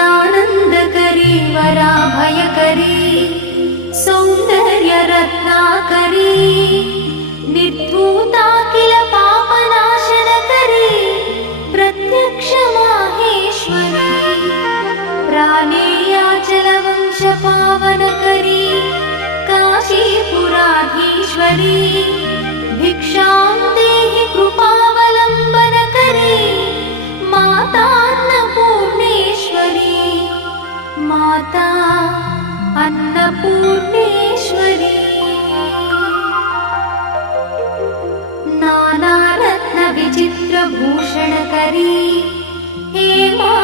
नित्यानन्दकरी वराभयकरी सौन्दर्यरत्नाकरी निर्धूता किल पापनाशनकरी प्रत्यक्ष माहेश्वरी प्राणेयाचलवंशपावनकरी काशीपुराधीश्वरी भिक्षां देहि कृपावलम्बनकरी मातान्नपूर्णेश्वरी माता अन्नपूर्णेश्वरी नानारत्नविचित्रभूषणकरी हेमा